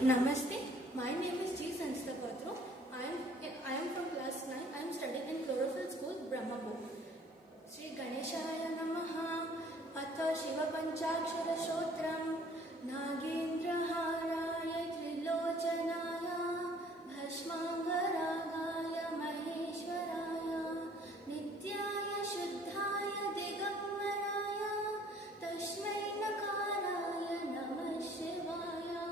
Namaste. My name is G. Sanchita Patro. I am from class 9. I am studying in Chlorophyll School, Brahmapur. Shri Ganeshaya Namaha. Atha Shiva Panchakshara Shotram. Nagendraharaya Trilochanaya. Bhashmangaragaya Maheshwaraya. Nityaya Shuddhaya Digambaraya. Tashmai Nakaraya Namah Shivaya.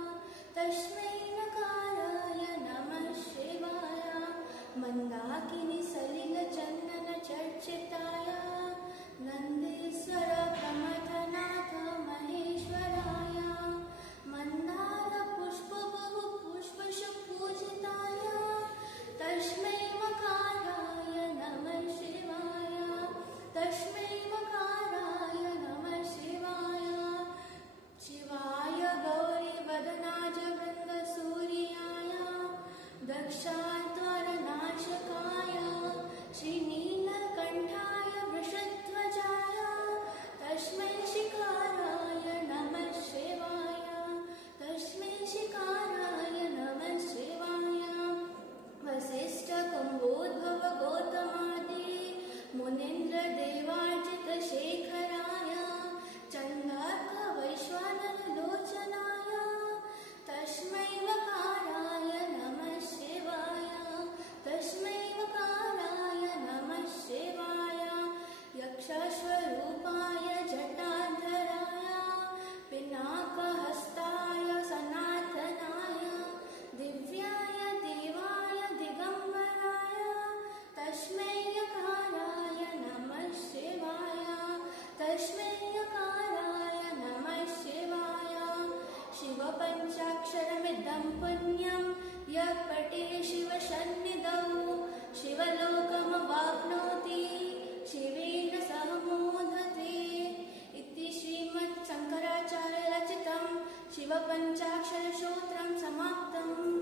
Tashmai Nakaraya Namah Shivaya. Mandakini Salila Chandana Charchitaya. Nandeswara Pramathanatha Maheshwaraya. Mandala Pushpa Bahu Pushpa Pujitaya. Tashmai Makaraya Namah Shivaya. Tashmai Makaraya Namah Shivaya. Shivaya Gauri Vadanaja Vrinda Suryaya. Dakshantara Nashakaya. Shri Neelakantaya Vrishaധ്വജaya. Tashmai Shikaraya Namah Shivaya. Tashmai Shikaraya Namah Shivaya. Vasishtha Kambodbhava Gautamadi. Munindra Devarjita Shekharaya. Chandarka Vaishwanara Lochanaya. Tashmai Vakaraya Namah Shivaya. Tashmai Vakaraya Namah Shivaya. Yakshashwarupaya Jatadharaya. Pinakahastaya Sanathanaya. Divyaya Devaya Digambaraya. Tashmai Yakaraya Namah Shivaya. Tashmai Yakaraya Namah Shivaya. Shiva Panchaksharamidam Punyam. Yah Pate Shiva Shannidau. Shivalokam Vapnoti. Shivena Sahamodhate. Iti Srimad Sankaracharya Rachitam. Shiva Panchakshara Shotram Samaptam.